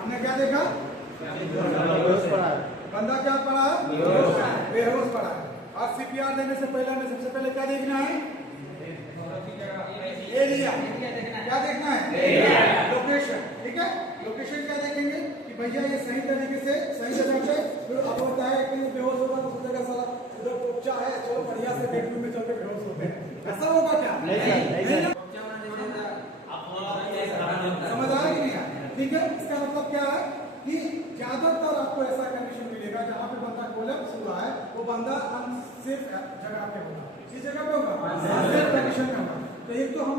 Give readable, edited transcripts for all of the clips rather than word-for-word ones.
हमने क्या देखा? बंदा क्या पड़ा? बेहोश पड़ा। और सीपीआर देने से पहले हमें सबसे पहले क्या देखना है? एरिया। क्या देखना है? लोकेशन। ठीक है, लोकेशन क्या देखेंगे कि भैया ये सही तरीके से सही जगह पे, फिर अब होता है कि बेहोश होगा तो सोचेगा साला उधर कोपचा है, चलो बढ़िया से बेडरूम में चल के बेहोश होते हैं। ऐसा होगा क्या? नहीं। समझ आ रहा कि नहीं? ठीक है, इसका मतलब क्या है कि ज्यादातर आपको ऐसा कंडीशन मिलेगा जहां पे बंदा कोलैप्स हुआ है, वो बंदा अनसेफ जगह पे होगा। किस जगह पे होगा? अनसेफ कंडीशन में होगा। तो एक तो हम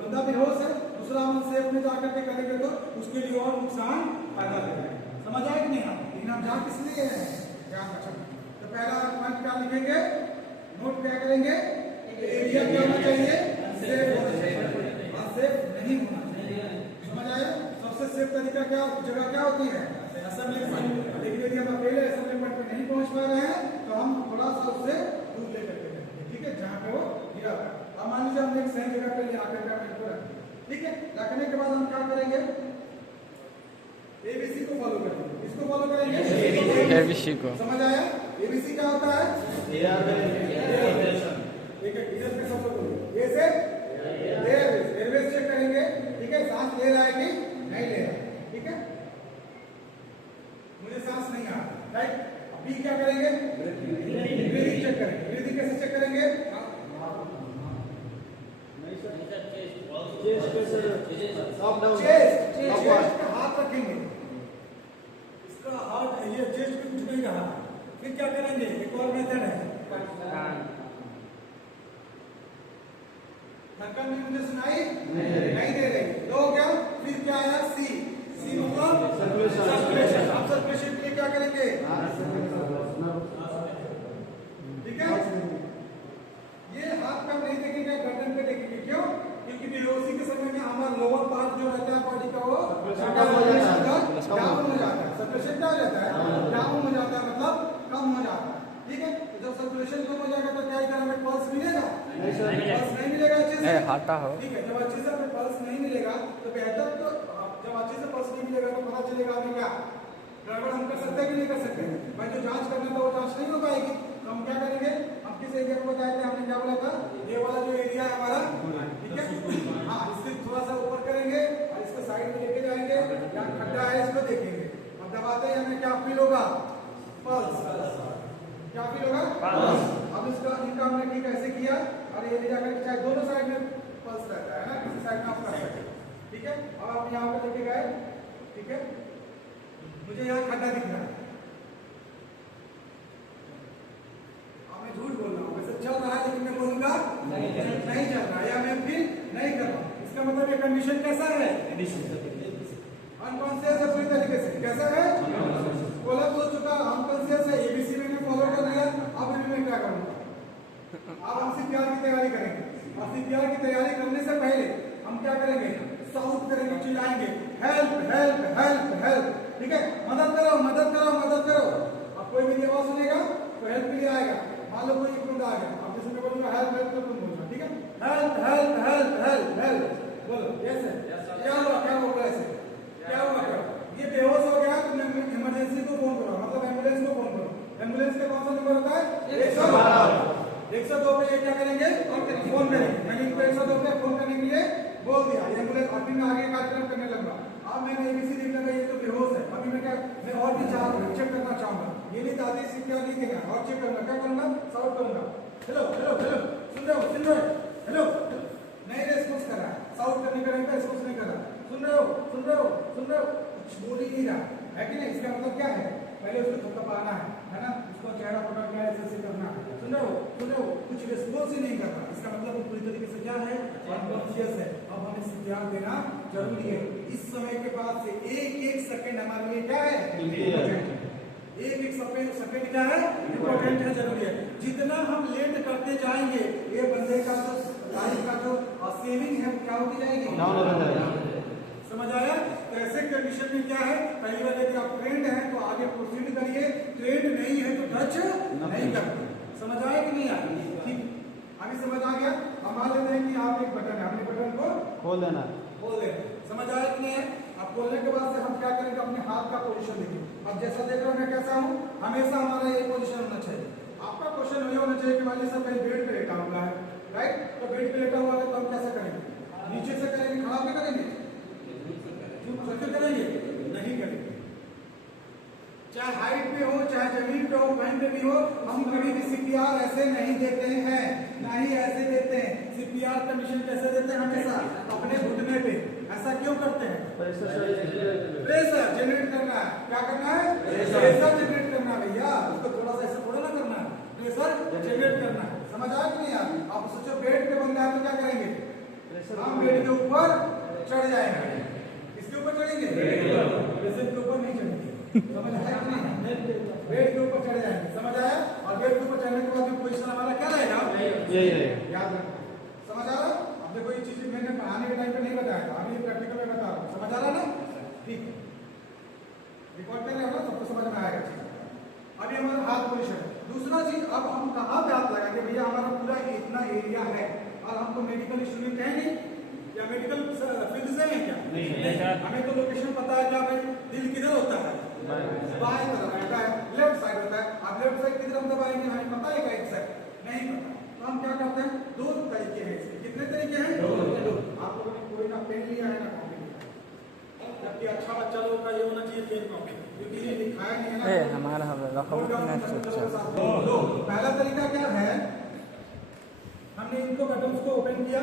बंदा बेहोश है, दूसरा हम सेफ में जाकर के करेंगे तो उसके लिए और नुकसान पैदा करेंगे। समझ आए कि नहीं? लेकिन हम जहाँ किस लिए हैं? ध्यान रखें। तो पहला पॉइंट क्या लिखेंगे? नोट क्या करेंगे? एरिया क्या होना चाहिए? सेफ होना चाहिए, अनसेफ नहीं होना चाहिए। समझ आया? सबसे सेफ तरीका क्या जगह क्या होती है? Assembly point. लेकिन यदि हम अकेले असेंबली पॉइंट पे नहीं पहुंच पा रहे हैं तो हम थोड़ा सा उससे दूर लेकर के जाएंगे। ठीक है, जहाँ पे वो गिरा है। अब मान लीजिए हमने एक सही जगह पे ले आकर के इसको रखें। ठीक है, रखने के बाद हम क्या करेंगे? एबीसी को फॉलो करेंगे। इसको फॉलो करेंगे एबीसी को। समझ आया? एबीसी क्या होता है? ठीक है, इधर पे सब लोग ये से एयरवेज चेक करेंगे। ठीक है, सांस ले रहा है कि नहीं ले रहा है? ठीक है, मुझे सांस नहीं आ रहा, राइट? अभी क्या करेंगे? ब्रीदिंग चेक करेंगे। ब्रीदिंग कैसे चेक करेंगे? चेस्ट पे हाथ रखेंगे, इसका हाथ ये चेस्ट पे झुकेगा। फिर क्या करेंगे? एक और मेथड है, धड़कन भी मुझे सुनाई नहीं दे रही तो क्या? फिर क्या है? सी मतलब सर्कुलेशन। आप सर्कुलेशन के लिए क्या करेंगे? ठीक है, ये हाथ पे नहीं देखेंगे, गर्दन पे देखेंगे। क्यों? क्योंकि बेहोशी के समय में हमारा लोअर पार्ट जो रहता है बॉडी का वो डाउन हो जाता है। सर्कुलेशन क्या हो जाता है? डाउन हो जाता है, मतलब कम हो जाता है। ठीक है, तो जब सर्कुलेशन कम हो जाएगा तो क्या हमें पल्स मिलेगा? पल्स नहीं मिलेगा अच्छे से। ठीक है, जब अच्छे से हमें पल्स नहीं मिलेगा तो बेहतर तो जब अच्छे से पल्स नहीं मिलेगा तो पता चलेगा हमें क्या गड़बड़ हम कर सकते हैं कि नहीं कर सकते? भाई जो जांच करना था वो जांच नहीं हो पाएगी। तो हम क्या करेंगे? हम किस एरिया को बताए थे? हमने क्या बोला था? ये वाला जो एरिया है हमारा, ठीक है, हाँ, इससे थोड़ा सा ऊपर करेंगे और इसको साइड में लेके जाएंगे। यहाँ खड्डा है, इसको देखेंगे और दबाते ही हमें क्या फील होगा? पल्स। क्या फील होगा? पल्स। अब इसका इनका हमने ठीक ऐसे किया और ये ले जाकर चाहे दोनों साइड में पल्स रहता है ना, किसी साइड में आप कर सकते हैं। ठीक है, अब आप यहाँ पे लेके गए। ठीक है, मुझे यहाँ खड्डा दिख रहा है, मैं झूठ बोल रहा हूँ, वैसे चल रहा है लेकिन मैं बोलूंगा नहीं चल रहा है या मैं फील नहीं कर रहा हूँ। इसका मतलब ये कंडीशन कैसा है? अनकॉन्शियस है पूरी तरीके से। कैसा है? कोलैप्स हो चुका, अनकॉन्शियस है। एबीसी मैंने फॉलो कर लिया। अब मैं क्या करूँगा? अब हम सीपीआर की तैयारी करेंगे और सीपीआर की तैयारी करने से पहले हम क्या करेंगे? साउथ करेंगे, चिल्लाएंगे हेल्प हेल्प हेल्प हेल्प। ठीक है, मदद करो मदद करो मदद करो। अब कोई मेरी आवाज सुनेगा तो हेल्प के लिए आएगा। मान लो कोई बंदा आ गया, अब जैसे मैं बोलूंगा हेल्प हेल्प तो तुम बोलना। ठीक है, help help help help help बोलो। Yes sir. क्या हुआ? क्या होगा? ऐसे क्या हुआ? क्या ये बेहोश हो गया तो इमरजेंसी को फोन करो, मतलब एम्बुलेंस को फोन करो। एम्बुलेंस का कौन सा नंबर होता है? 102 पे ये क्या करेंगे? फोन करेंगे। मैंने इनको 102 पे फोन करने के लिए बोल दिया। एम्बुलेंस अभी मैं आगे कार्यक्रम करने लगा। अब मैंने एबीसी देख लगा ये तो बेहोश है। अभी मैं क्या मैं और भी चेक करना चाहूंगा। ये नहीं दादी से क्या नहीं देगा और चेक करूंगा। क्या करूंगा? साउट करूंगा। हेलो हेलो हेलो, सुन रहे हो? सुन रहे हो? हेलो, नहीं रेस्पॉन्स कर रहा है। साउट करने का रेस्पॉन्स नहीं कर रहा। सुन रहे हो? सुन रहे हो? सुन रहे हो? कुछ बोल ही नहीं रहा है कि नहीं? इसका मतलब क्या है? पहले उसको थपथपाना है ना, उसको चेहरा पकड़ के ऐसे करना। सुन रहे हो? सुन रहे हो? कुछ रिस्पॉन्स ही नहीं कर रहा। इसका मतलब वो पूरी तरीके से क्या है? अनकॉन्शियस है। अब हमें ध्यान देना जरूरी है। इस समय के बाद से एक एक सेकंड हमारे लिए क्या है? एक एक सेकंड क्या है? इंपॉर्टेंट है, जरूरी है। जितना हम लेट करते जाएंगे ये बंदे का जो लाइफ का जो सेविंग है क्या होती जाएगी? समझ आया? तो ऐसे कंडीशन में क्या है? पहली बार यदि आप ट्रेंड हैं तो आगे प्रोसीड करिए, ट्रेंड नहीं है तो टच नहीं करते। समझ आया कि नहीं आया? ठीक, अभी समझ आ गया। हम मान लेते हैं कि आप एक बटन है, हमने बटन को खोल देना। समझ आया कि नहीं है? अब खोलने के बाद से हम क्या करेंगे? अपने हाथ का पोजीशन देखिए। अब जैसा देख रहे हो मैं कैसा हूँ, हमेशा हमारा ये पोजीशन होना चाहिए। आपका क्वेश्चन ये होना चाहिए कि मान लीजिए कहीं बेड पे लेटा हुआ है, राइट, तो बेड पे लेटा हुआ है तो हम कैसे करेंगे, नीचे से करेंगे, खड़ा होकर करेंगे, क्यों करेंगे, नहीं करेंगे। चाहे हाइट पे हो चाहे जमीन पे हो कहीं पे भी हो, हम कभी भी सीपीआर ऐसे नहीं देते हैं, ना ही ऐसे देते हैं। सीपीआर कंडीशन कैसे देते हैं, हमेशा अपने घुटने पे। ऐसा क्यों करते हैं, प्रेशर जनरेट करना है। क्या करना है, प्रेशर जनरेट करना है भैया, उसको थोड़ा सा ऐसा थोड़ा ना करना है, प्रेशर जनरेट करना है। समझ आया कि नहीं यार? आप सोचो बेड पे बंदा है तो क्या करेंगे, हम बेड के ऊपर चढ़ जाएंगे। किसके ऊपर चढ़ेंगे, प्रेशर के ऊपर नहीं चढ़ेंगे। समझ आया कि नहीं, बेड के ऊपर चढ़ जाएंगे। समझ आया? और बेड के ऊपर चढ़ने के बाद पोजीशन हमारा क्या रहेगा, यही रहेगा, याद रखना। समझ आ रहा है? अब देखो ये चीज मैंने पढ़ाने के टाइम पे नहीं बताया था, अभी प्रैक्टिकल में बता रहा हूँ। समझ आ रहा है ना? ठीक है, रिकॉर्ड कर रहे हो ना, सबको समझ में आएगा चीज। अभी हमारा हाथ पोजीशन। दूसरा चीज, अब हम कहाँ पे हाथ लगाएंगे भैया, हमारा पूरा इतना एरिया है और हमको मेडिकल स्टूडेंट है नहीं या मेडिकल फील्ड से है क्या, नहीं, हमें तो लोकेशन पता है। क्या भाई, दिल किधर होता है, बाएं तरफ होता है, लेफ्ट साइड होता है। आप लेफ्ट साइड की तरफ दबाएंगे, हमें पता है राइट साइड नहीं पता, तो हम क्या करते हैं, दो तरीके हैं इसके। कितने तरीके हैं, दो। आप लोगों ने कोई ना पेन लिया है ना कॉपी लिया, जबकि अच्छा बच्चा लोगों का ये होना चाहिए पेन कॉपी, क्योंकि ये लिखाया नहीं है ना हमारा दो। पहला तरीका क्या है, हमने इनको बटन्स को ओपन किया,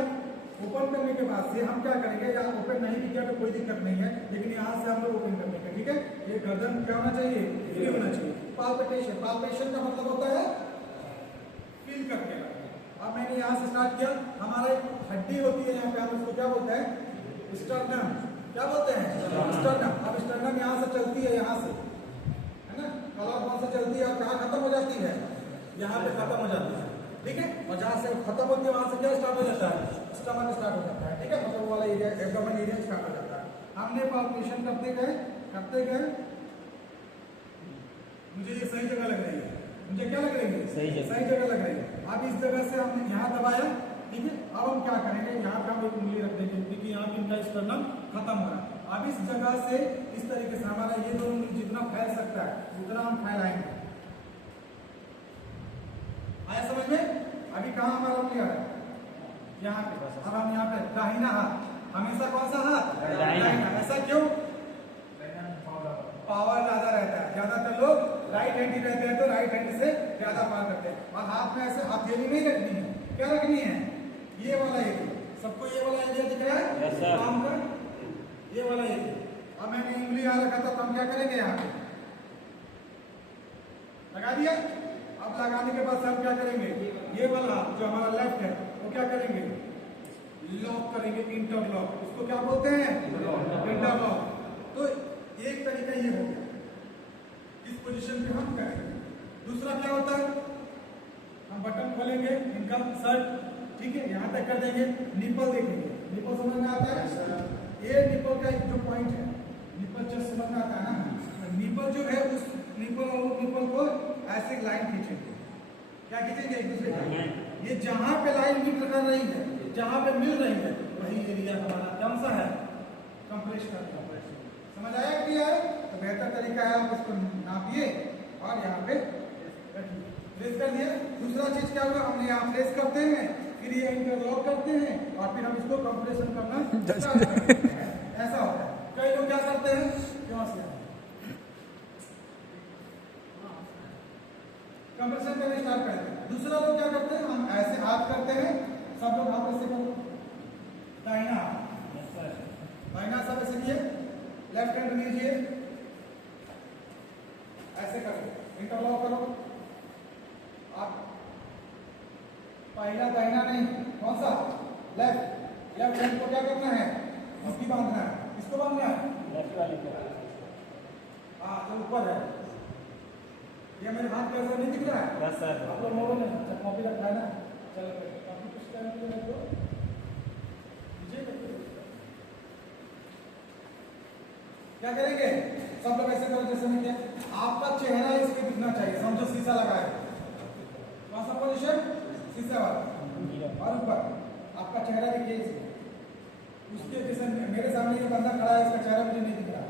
ओपन करने के बाद से हम क्या करेंगे, यहाँ ओपन नहीं भी किया तो कोई दिक्कत नहीं है, लेकिन यहाँ से हम लोग ओपन कर देंगे। ठीक है, ये गर्दन क्या होना चाहिए, फ्री होना चाहिए। पाल्पेटेशन, पाल्पेशन का मतलब होता है फील करके। अब मैंने यहाँ से स्टार्ट किया, हमारा एक हड्डी होती है यहाँ पे, हम उसको क्या बोलते हैं, स्टर्नम। क्या बोलते हैं, स्टर्नम। अब स्टर्नम यहाँ से चलती है, यहाँ से है ना, कॉलर से चलती है और कहाँ खत्म हो जाती है, यहाँ पे खत्म हो जाती है। ठीक है, और जहाँ से खत्म होती है वहां से क्या स्टार्ट हो जाता है, स्टमक स्टार्ट हो जाता है। ठीक है, मतलब वो वाला एरिया, एब्डोमेन एरिया स्टार्ट हो जाता है। हमने पाल्पेशन करते गए, मुझे ये सही जगह लग रही है, मुझे क्या लग रही है, सही जगह लग रही है। अब इस जगह से हमने यहाँ दबाया, ठीक है। अब हम क्या करेंगे, यहाँ पे हम एक उंगली रख देंगे, क्योंकि यहाँ पे इनका स्टर्नम खत्म हो रहा है। अब इस जगह से इस तरीके से हमारा ये दोनों उंगली जितना फैल सकता है उतना हम फैलाएंगे। आया समझ में? अभी कहाँ हमारा उंगली आ रहा है, यहाँ पे। अब हम यहाँ पे दाहिना हाथ, हमेशा कौन सा हाथ, दाहिना। ऐसा क्यों, पावर ज्यादा रहता है, ज्यादातर लोग राइट हैंडी रहते हैं तो राइट हैंड से ज्यादा पावर करते हैं। और हाथ में ऐसे हथेली नहीं रखनी है, क्या रखनी है, ये वाला एरिया। सबको ये वाला एरिया दिख रहा है, काम कर, ये वाला एरिया। अब मैंने उंगली यहाँ रखा था, तो हम क्या करेंगे, यहाँ पे लगा दिया। अब लगाने के बाद हम क्या करेंगे, ये वाला जो हमारा लेफ्ट है वो क्या करेंगे, लॉक करेंगे, इंटरलॉक। उसको क्या बोलते हैं, इंटरलॉक। तो एक तरीका ये हो गया, इस पोजीशन पे हम करेंगे। दूसरा क्या होता है, हम बटन खोलेंगे इनका शर्ट, ठीक है, यहाँ तक कर देंगे। निपल देखेंगे, निपल समझ में आता है, ये निपल का जो पॉइंट है, निपल जस्ट समझ में आता है ना। निपल जो है उस निपल और उस निपल को ऐसे लाइन खींचेंगे, क्या खींचेंगे, एक दूसरे का। ये जहां पे लाइन मिल कर रही है, जहां पे मिल रही है, वही एरिया हमारा कौन सा है, कंप्रेस करना। समझ आया कि यार? तो बेहतर तरीका है, आप इसको नापिए और यहाँ पे रखिए, प्रेस कर दिया। दूसरा चीज क्या होगा, हमने यहाँ प्रेस करते हैं, फिर ये इंटरलॉक करते हैं और फिर हम इसको कंप्रेशन करना स्टार्ट करते हैं। ऐसा होता है। कई लोग क्या करते हैं, क्यों से कंप्रेशन करना स्टार्ट करते हैं। दूसरा लोग क्या करते हैं, हम ऐसे हाथ करते हैं, सब लोग हाथ ऐसे करो, दाहिना सब ऐसे किए, लेफ्ट हैंड लीजिए, ऐसे करो, इंटरलॉक करो। आप पहला दाहिना नहीं, कौन सा, लेफ्ट हैंड को क्या करना है, मुट्ठी बांधना है। किसको बांधना है, लेफ्ट वाले को। हाँ, जो ऊपर है, ये मेरे हाथ कैसा नहीं दिख रहा है, बस सर आप लोग मोबाइल में कॉपी रखा है ना, चलो कॉपी कुछ टाइम के लिए रखो, क्या करेंगे, सब लोग ऐसे करो जैसे मैं किया। आपका चेहरा इसके दिखना चाहिए, समझो शीशा लगाए, कौन सा पोजीशन, शीशा वाला, और ऊपर आपका चेहरा देखिए इसमें। उसके जैसे मेरे सामने ये बंदा खड़ा है, इसका चेहरा मुझे नहीं दिख रहा,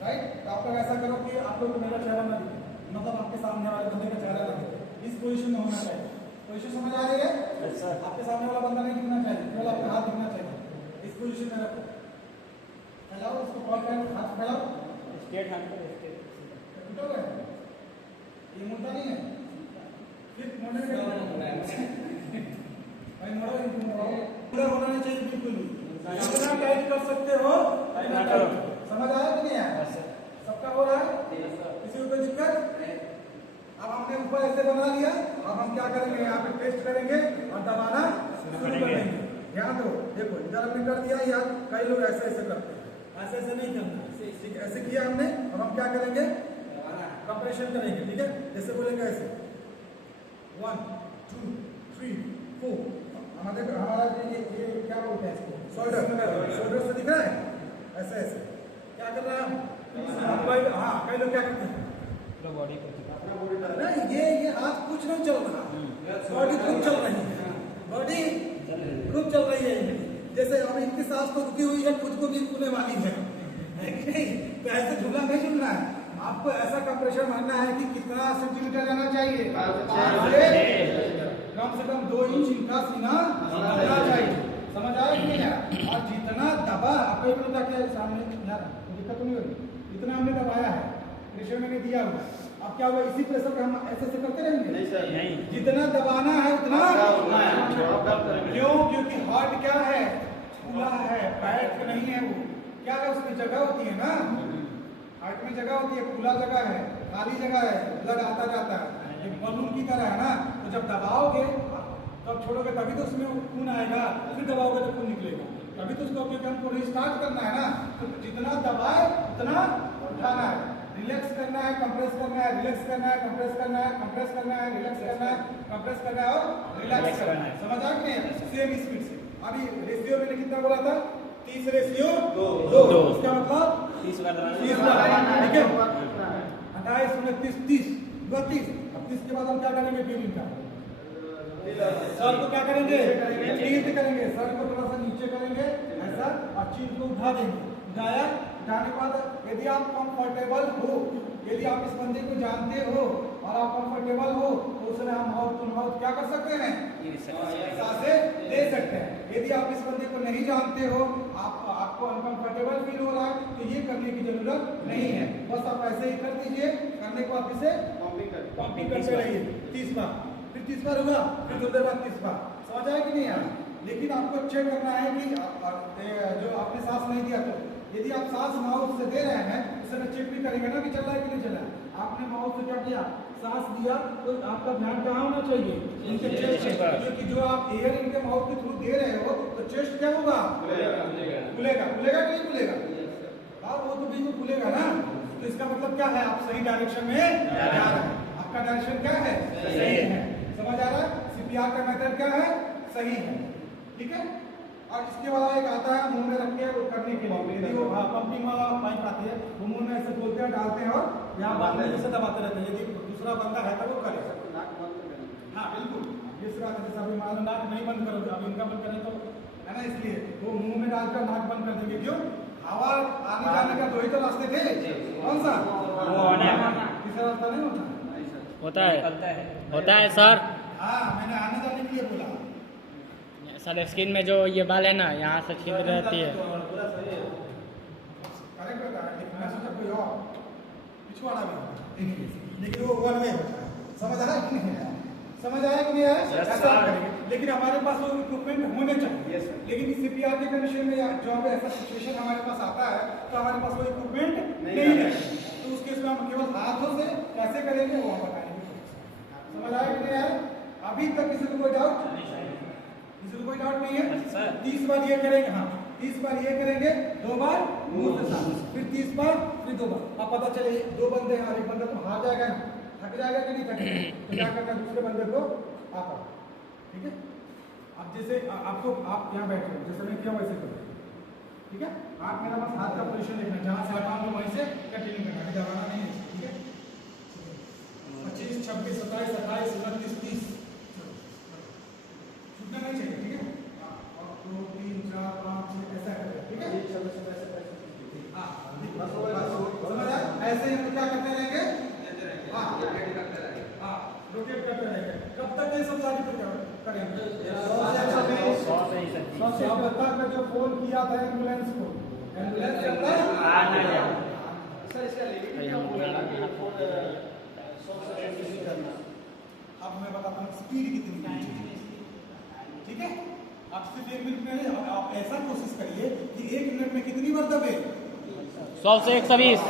राइट। तो आप लोग ऐसा करो कि आप लोग को मेरा चेहरा ना दिखे, मतलब आपके सामने वाले बंदे का चेहरा ना दिखे, इस पोजीशन में होना चाहिए। पोजीशन समझ आ रही है? आपके सामने वाला बंदा नहीं दिखना चाहिए, केवल आपका हाथ दिखना चाहिए। इस पोजीशन में रखो, फैलाओ इसको, कॉल करो, हाथ फैलाओ, स्ट्रेट हैंड पे, स्ट्रेट उठोगे, ये मुड़ता नहीं है, फिर मोड़ने के भाई मोड़ो, इनको मोड़ो, पूरा होना नहीं चाहिए बिल्कुल भी, जितना टाइट कर सकते हो उतना टाइट। समझ आया कि नहीं आया? सबका हो रहा है? किसी को कोई दिक्कत? अब हमने ऊपर ऐसे बना लिया, अब हम क्या करेंगे, यहाँ पे टेस्ट करेंगे और दबाना शुरू कर देंगे। ध्यान दो, देखो इधर हमने कर दिया, या कई लोग ऐसे ऐसे करते हैं, ऐसे ऐसे नहीं करना, ठीक है? ऐसे किया हमने, अब हम क्या करेंगे, कंप्रेशन करेंगे, ठीक है? जैसे बोलेंगे ऐसे 1 2 3 4, हमारा ये क्या बोलते हैं इसको, शोल्डर, शोल्डर से दिख रहा है, ऐसे ऐसे क्या कर रहे हैं हम? हाँ, कई लोग क्या करते हैं, बॉडी को नहीं, ये हाथ कुछ नहीं चल रहा, बॉडी खुद चल रही है, बॉडी खुद चल रही है। जैसे अब इनकी सांस तो रुकी हुई है, खुद को भी रुकने वाली है नहीं? तो ऐसे झूला नहीं झूलना है, आपको ऐसा कंप्रेशर मारना है कि कितना सेंटीमीटर जाना चाहिए, कम से कम 2 इंच इनका सीना होना चाहिए। समझ आया कि नहीं? और जितना दबा आपको एक मिनट के सामने यार दिक्कत नहीं होगी, इतना हमने दबाया है, प्रेशर मैंने दिया हुआ, अब क्या हुआ, इसी प्रेशर पे हम ऐसे ऐसे करते रहेंगे? नहीं सर, नहीं, जितना दबाना है उतना क्यों? क्योंकि हार्ट क्या है, खुला है, पैट नहीं है, वो क्या है, उसमें जगह होती है ना, हार्ट में जगह होती है, खुला जगह है, खाली जगह है, ब्लड आता जाता है, एक बलून की तरह है ना। तो जब दबाओगे तब छोड़ोगे तभी तो उसमें खून आएगा, फिर दबाओगे तो खून निकलेगा, तभी तो उसको अपने काम को रिस्टार्ट करना है ना। तो जितना दबाए उतना उठाना है, रिलैक्स करना है, कंप्रेस करना है, रिलैक्स करना है, कंप्रेस करना है, कंप्रेस करना है, रिलैक्स करना है, कंप्रेस करना है और रिलैक्स करना है। समझ आ गया? सेम स्पीड से। अभी रेशियो मैंने कितना बोला था, 30:2, इसका मतलब 30 ठीक है, 28 29 30 32। अब 30 के बाद हम क्या करेंगे, ब्रीदिंग का सर को क्या करेंगे, ब्रीथ करेंगे, सर को थोड़ा सा नीचे करेंगे ऐसा, और चीज को उठा देंगे, उठाया, उठाने के बाद यदि आप कंफर्टेबल हो, यदि आप इस बंदे को जानते हो और आप कंफर्टेबल हो, तो उसमें हम माउथ टू माउथ क्या कर सकते हैं, सांसें दे सकते हैं। यदि आप इस बंदे को नहीं जानते हो, आपको अनकंफर्टेबल फील हो रहा है, तो ये करने की जरूरत नहीं है, बस आप ऐसे ही कर दीजिए, करने को आप इसे पंपिंग करते रहिए 30 बार, फिर 30 बार हुआ, फिर थोड़ी देर बाद 30 बार। समझ आया कि नहीं यार? लेकिन आपको चेक करना है कि जो आपने सांस नहीं दिया, तो यदि आप सांस माउथ से दे रहे हैं, उस समय चेक भी करेंगे ना कि चल रहा है कि नहीं चल रहा है। आपने माउथ से क्या किया, सांस दिया, तो आपका ध्यान कहाँ होना चाहिए, इनके चेस्ट पे, क्योंकि जो आप एयर इनके माउथ के थ्रू दे रहे हो, तो चेस्ट क्या होगा, खुलेगा, खुलेगा कि नहीं खुलेगा? हाँ, वो तो बिल्कुल खुलेगा ना। तो इसका मतलब क्या है, आप सही डायरेक्शन में जा रहे हैं, आपका डायरेक्शन क्या है, सही है। समझ आ रहा है? CPR का मेथड क्या है, सही है, ठीक है। और इसके वाला एक आता है मुंह में रख के वो करने के लिए, यदि वो पंपिंग वाला पाइप आती है, वो मुंह में ऐसे बोलते हैं, डालते हैं और यहाँ बाद में जैसे दबाते रहते हैं, यदि दूसरा बंदा है तो वो करे। हाँ बिल्कुल, ये बात है, जैसे अभी मान लो नाक नहीं बंद करो, अभी इनका बंद करें तो है ना, इसलिए वो मुंह में डालकर नाक बंद कर देंगे, क्यों, हवा आने जाने का 2 ही तो रास्ते थे, कौन सा, तीसरा रास्ता नहीं होता है, होता है सर। हाँ, मैंने आने जाने के लिए बोला सर, स्किन में जो ये बाल है ना, यहाँ से छिद्र रहती है, करेक्ट होता है, लेकिन मैं सोचा कोई और पिछवाड़ा भी, लेकिन वो वन में होता है। समझ आया कि नहीं? समझ आया कि नहीं आया? ऐसा करेंगे, लेकिन हमारे पास वो इक्विपमेंट होने चाहिए। लेकिन CPR के कंडीशन में जो हमें ऐसा सिचुएशन हमारे पास आता है, तो हमारे पास वो इक्विपमेंट नहीं है, तो उस केस में हम केवल हाथों से कैसे करेंगे वो हम बताएंगे। समझ आया कि नहीं आया? अभी तक किसी को कोई डाउट, किसी को कोई डाउट नहीं है? 30 बार ये करेंगे, हाँ 30 बार ये करेंगे, 2 बार मुंह से सांस, फिर 30 बार, फिर 2 बार। अब पता चले 2 बंदे हैं, एक बंदा तो हार जाएगा, थक जाएगा कि नहीं थकेगा, तो क्या करना है, दूसरे बंदे को आता, ठीक है। अब जैसे आपको, आप यहाँ बैठे हो, जैसे मैं किया वैसे करो, ठीक है। आप मेरा बस हाथ का पोजीशन देखना, जहाँ से हटाओ वहीं से कंटिन्यू करना, दबाना नहीं है, ठीक है। 25 26 27 28 29 30 छूटना नहीं चाहिए, ठीक है। और 2 3 4 5 6 ऐसा करें, ठीक है। हाँ, रोटेट करते रहेंगे। कब तक ये सब सारी करेंगे? 100 से ही सर जी। 100 से। अब तक में जो फोन किया था एम्बुलेंस को, एम्बुलेंस चलता है? सर इसका लिमिट हम अब मैं बताता हूँ स्पीड कितनी है, ठीक है? आप सिर्फ 1 मिनट में नहीं, आप ऐसा कोशिश करिए कि 1 मिनट में कितनी बार दबे। 100 से 120।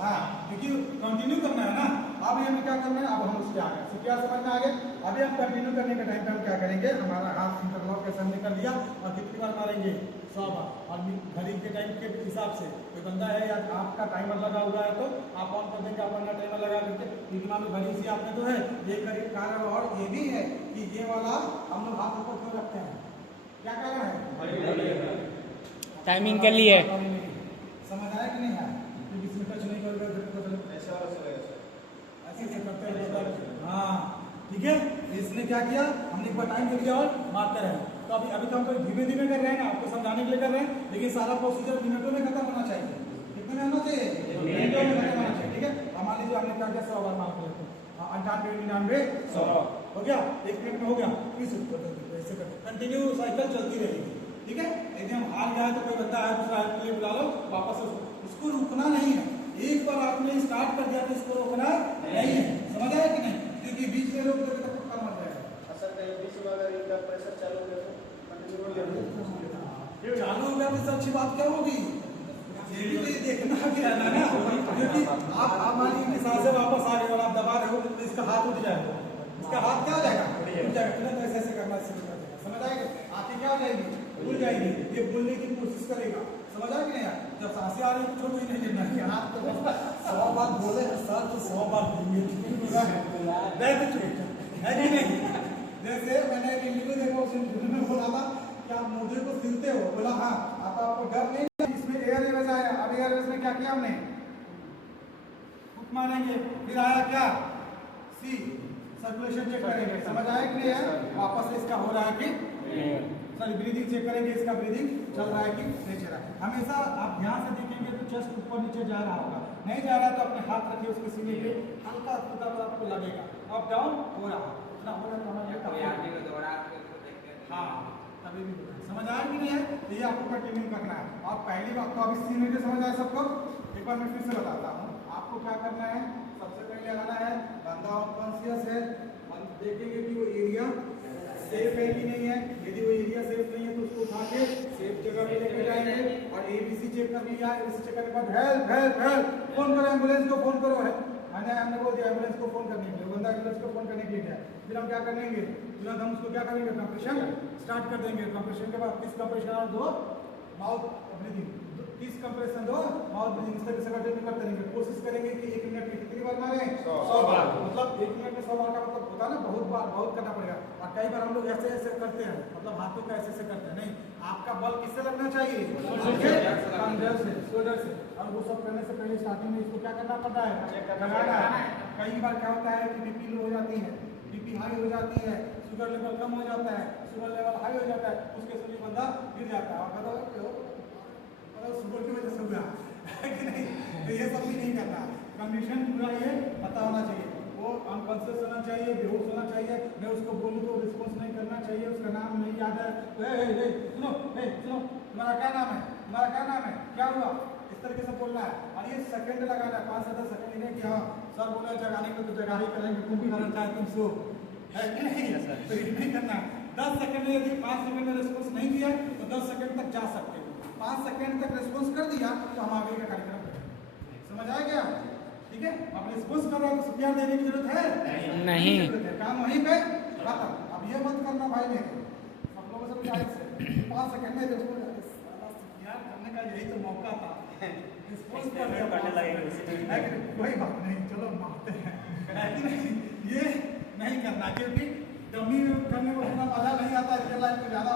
हाँ, क्योंकि कंटिन्यू करना है ना। अब ये हमें क्या करना है, अब हम उसके आगे क्या समझ में आ गया। अभी हम कंटिन्यू करने के टाइम पे हम क्या करेंगे, हमारा हाथ इंटरलॉक के सामने कर दिया और कितनी बार मारेंगे? 100 बार। और घड़ी के टाइम के हिसाब से कोई बंदा है या आपका टाइमर लगा हुआ है तो आप ऑन कर देंगे, अपना टाइमर लगा करके। क्योंकि मान लो घड़ी से आपने तो है ये कारण, और ये भी है कि ये वाला हम लोग हाथ ऊपर क्यों रखते हैं, क्या कारण है? टाइमिंग के लिए। समझ आया कि नहीं है? क्योंकि इसमें टच नहीं करोगे ऐसे करते हैं। हाँ ठीक है, इसने क्या किया, हमने एक बार टाइम दे दिया और मारते रहे। तो अभी तो हम धीमे धीमे कर रहे हैं ना, आपको समझाने के लिए कर रहे हैं, लेकिन सारा प्रोसीजर मिनटों में खत्म होना चाहिए। कितने में होना चाहिए? मिनटों में खत्म होना चाहिए, ठीक है? मान लीजिए हमने क्या किया, 100 बार मार लेते हैं। 98, 99, 100 हो गया, 1 मिनट में हो गया। ऐसे कर कंटिन्यू साइकिल चलती रहेगी, ठीक है? यदि हम हार गए तो कोई बंदा है दूसरा हेल्प के लिए बुला लो, वापस उसको रुकना नहीं है। एक बार आपने स्टार्ट कर दिया तो इसको रोकना नहीं है, समझ आया कि नहीं? क्योंकि बीच में रोक दोगे तो पक्का मर जाएगा। चालू हो गया तो अच्छी बात क्या होगी? ये भी तो देखना कि रहना ना, क्योंकि आप मान लीजिए सांस से वापस आ गए और आप दबा रहे हो तो इसका हाथ उठ जाएगा। इसका हाथ क्या हो जाएगा? उठ जाएगा। तुरंत ऐसे ऐसे करना शुरू कर देगा, समझ आएगा? आंखें क्या हो जाएगी? भूल जाएगी। ये बोलने की कोशिश करेगा, समझ आया कि नहीं? जब सांसें आ रही है तो ही नहीं गिरना है, हाथ तो 100 बार बोले सर तो 100 बार बोलेंगे, है कि नहीं? जैसे मैंने एक इंटरव्यू देखा, उस इंटरव्यू में बोला था कि आप मुर्गे को सिलते हो, बोला हाँ। आपको डर नहीं, इसमें एयरवेज आया। अब एयरवेज में क्या किया हमने? फुक मारेंगे, फिर आया क्या? सी सर्कुलेशन चेक करेंगे, समझ आया कि नहीं है? वापस से इसका हो रहा है कि सॉरी ब्रीदिंग चेक करेंगे, इसका ब्रीदिंग चल रहा है कि नहीं चल रहा है। हमेशा आप ध्यान से देखेंगे तो चेस्ट ऊपर नीचे जा रहा होगा, नहीं जा रहा है तो अपने हाथ रखिए उसके सीने पे, हल्का फुल्का आपको लगेगा अप डाउन हो रहा है, इतना हो रहा है। हाँ तभी भी समझ आया कि नहीं है? तो ये आपको कंटिन्यू करना है। और पहली बात तो अभी सीने पे समझ आया सबको? एक बार मैं फिर से बताता हूँ आपको क्या करना है। सबसे पहले आना है, बंदा अनकॉन्शियस है, देखेंगे कि वो एरिया सेफ है कि नहीं है। यदि वो एरिया सेफ नहीं है तो उसको उठा के सेफ जगह पे लेके जाएंगे और एबीसी चेक कर लिया। एबीसी चेक करने के बाद हेल्प हेल्प हेल्प फोन करो, एम्बुलेंस को फोन करो है। हमने बोल दिया एम्बुलेंस को फोन करने के लिए, बंदा एम्बुलेंस को फोन करने के लिए गया। फिर हम क्या करेंगे, तुरंत हम उसको क्या करेंगे, कंप्रेशन स्टार्ट कर देंगे। कंप्रेशन के बाद किस कंप्रेशन और दो माउथ ब्रीदिंग, किस कंप्रेशन दो माउथ ब्रीदिंग, इस तरह से कंटिन्यू करते रहेंगे। कोशिश करेंगे कि 1 मिनट में कितनी बार मारें? 100 बार। मतलब 1 मिनट में 100 बार का मतलब होता है ना, बहुत बार बहुत करना पड़ेगा। और कई बार हम लोग ऐसे ऐसे करते हैं, मतलब हाथों का ऐसे ऐसे करते हैं, नहीं, आपका बल किससे लगना चाहिए? शोल्डर से, शोल्डर से। और वो सब करने से पहले स्टार्टिंग में इसको क्या करना पड़ता है? लगाना है। कई बार क्या होता है कि बीपी लो हो जाती है, बीपी हाई हो जाती है, शुगर लेवल कम हो जाता है, शुगर लेवल हाई हो जाता है, उसके से बंदा गिर जाता है और शुगर की वजह से हुआ है कि नहीं? तो ये सब भी नहीं करना। कंडीशन पूरा ये पता होना चाहिए, वो अनकॉन्शियस होना चाहिए, बेहोश होना चाहिए। मैं उसको बोलूँ तो रिस्पॉन्स नहीं करना चाहिए, उसका नाम नहीं याद है तो सुनो तुम्हारा क्या नाम है, तुम्हारा क्या नाम है, क्या हुआ, इस तरीके से बोलना है। और ये सेकंड लगाना है, 5 से 10 सेकंड नहीं कि हाँ सर बोला जगाने को तो जगा ही करेंगे, तुम भी करना चाहे तुम सो, है कि नहीं? तो ये नहीं करना। 10 सेकंड में यदि 5 सेकंड में रिस्पॉन्स नहीं दिया तो 10 सेकंड तक जा सकते हो। 5 सेकंड तक रिस्पॉन्स कर दिया तो हम आगे का कार्यक्रम करेंगे। समझ आया क्या? ठीक है, अब रिस्पॉन्स कर रहा है तो सुप्यार देने की जरूरत है नहीं। काम वहीं पे खत्म। अब ये मत करना भाई मेरे, सब लोगों से गुजारिश है 5 सेकंड में रिस्पॉन्स करने का यही तो मौका था, रिस्पॉन्स करने लगेगा। कोई बात नहीं, चलो मारते हैं, ये नहीं करना, क्योंकि डमी करने में उतना मजा नहीं आता, रियल लाइफ में ज्यादा